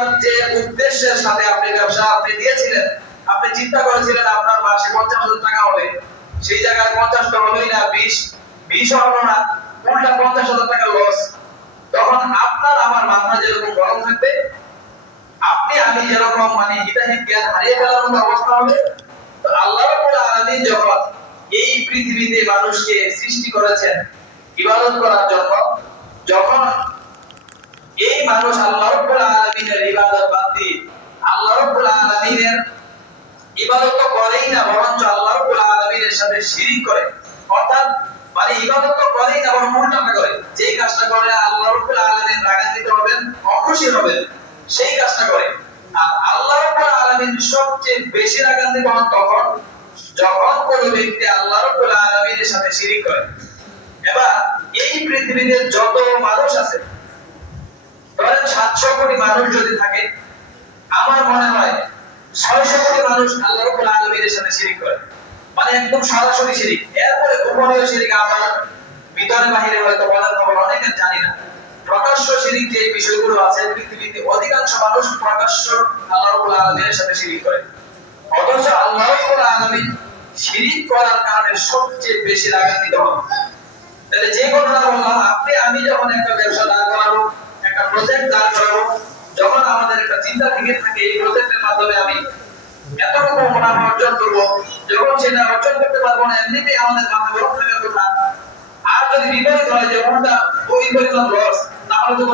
আপনার যে উদ্দেশ্যের সাথে আপনি ব্যবসা আপনি দিয়েছিলেন, আপনি চিন্তা করেছিলেন আপনার মাসে 50,000 টাকা হবে, সেই জায়গায় 50টা হলোই না, 20 হলো না, উল্টা 50,000 টাকা লস। তখন আপনার আমার মাথা যেরকম গরম থাকবে, আপনি আমি যেরকম মানে হিতাহিত জ্ঞান হারিয়ে ফেলার মতো অবস্থা হবে। তো আল্লাহ রাব্বুল আলামিন যখন এই পৃথিবীতে মানুষকে সৃষ্টি করেছেন ইবাদত করার জন্য, যখন এই মানুষ আল্লাহ রাব্বুল আলামিনের ইবাদত বাদ দিয়ে আল্লাহ রাব্বুল আলামিনের ইবাদত তো করেই না, বরঞ্চ আল্লাহ রাব্বুল আলামিনের সাথে শিরক করে, অর্থাৎ মানে ইবাদত তো করেই না, বরং উল্টাটা করে। যেই কাজটা করে আল্লাহ রাব্বুল আলামিন রাগান্বিত হবেন, অখুশি হবেন, সেই কাজটা করে। আর আল্লাহ রাব্বুল আলামিন সবচেয়ে বেশি রাগান্বিত হন তখন যখন কোনো ব্যক্তি আল্লাহ রাব্বুল আলামিনের সাথে শিরক করে। এবার এই পৃথিবীতে যত মানুষ আছে, ধরেন 700 কোটি মানুষ যদি থাকে, আমার মনে হয় 600 কোটি মানুষ আল্লাহ রাব্বুল আলামিনের সাথে শিরক করে, মানে একদম সরাসরি শিরক। এরপরে গোপনীয় শিরক আমরা ভিতরে বাহিরে হয়তো বলার খবর অনেকের জানি না। প্রকাশ্য শিরক যে বিষয়গুলো আছে, পৃথিবীতে অধিকাংশ মানুষ প্রকাশ্য আল্লাহ রাব্বুল আলামিনের সাথে শিরক করে। অথচ আল্লাহ রাব্বুল আলামিন শিরক করার কারণে সবচেয়ে বেশি রাগান্বিত হন। তাহলে যে কথাটা বললাম, আপনি আমি যখন একটা ব্যবসা দাঁড় করাবো, একটা প্রজেক্ট দাঁড় করাবো, যখন আমাদের একটা চিন্তা থেকে থাকে এই প্রজেক্টের মাধ্যমে আমি এতটুকু মুনাফা অর্জন করবো, যখন সেটা অর্জন করতে পারবো না, এমনিতেই আমাদের মাথা গরম থাকার কথা। আর যদি বিপরীত হয় যে উল্টা ওই পরিমাণ লস, তাহলে তো